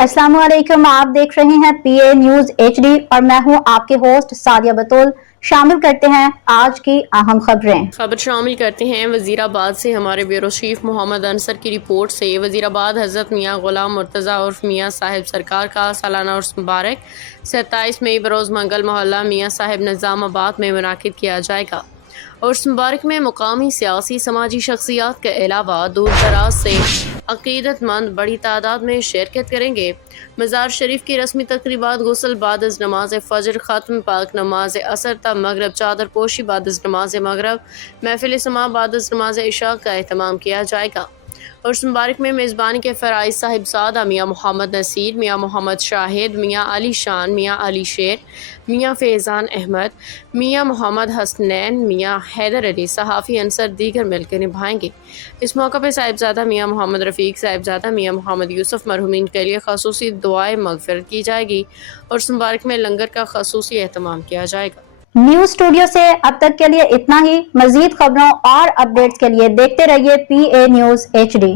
अस्सलाम वालेकुम, आप देख रहे हैं पीए न्यूज एचडी और मैं हूं आपके होस्ट सादिया बतूल। शामिल करते हैं आज की अहम खबर शामिल करते हैं वजीराबाद से हमारे ब्यूरो चीफ मोहम्मद अंसर की रिपोर्ट से। वजीराबाद हज़रत मियाँ गुलाम मुर्तज़ा उर्फ मियाँ साहिब सरकार का सालाना उर्स मुबारक 27 मई बरोज़ मंगल मोहल्ला मियाँ साहिब निज़ामाबाद में मुनाकिद किया जाएगा। उर्स मुबारक में मुकामी सियासी समाजी शख्सियात के अलावा दूर दराज से अकीदतमंद बड़ी तादाद में शिरकत करेंगे। मज़ार शरीफ की रस्मी तकरीबात गुस्ल बादज़ नमाज फ़जर, ख़त्म पाक नमाज असर तब मगरब, चादर पोशी बादज़ नमाज मगरब, महफिल समा बादज़ नमाज इशा का एहतमाम किया जाएगा। उर्स मुबारक में मेज़बानी के फ़राइज़ साहिबजादा मियाँ मोहम्मद नसीर, मियाँ मोहम्मद शाहिद, मियाँ अली शान, मियाँ अली शेर, मियाँ फैज़ान अहमद, मियाँ मोहम्मद हसनैन, मियाँ हैदर अली, सहाफ़ी अंसर दीगर मिलकर निभाएंगे। इस मौका पर साहिबजादा मियाँ मोहम्मद रफ़ीक, साहिबजादा मियाँ मोहम्मद यूसुफ मरहूमीन के लिए ख़ुसूसी दुआए मग़फ़िरत की जाएगी। उर्स मुबारक में लंगर का ख़ुसूसी एहतमाम किया जाएगा। न्यूज स्टूडियो से अब तक के लिए इतना ही। मजीद खबरों और अपडेट्स के लिए देखते रहिए पीए न्यूज एचडी।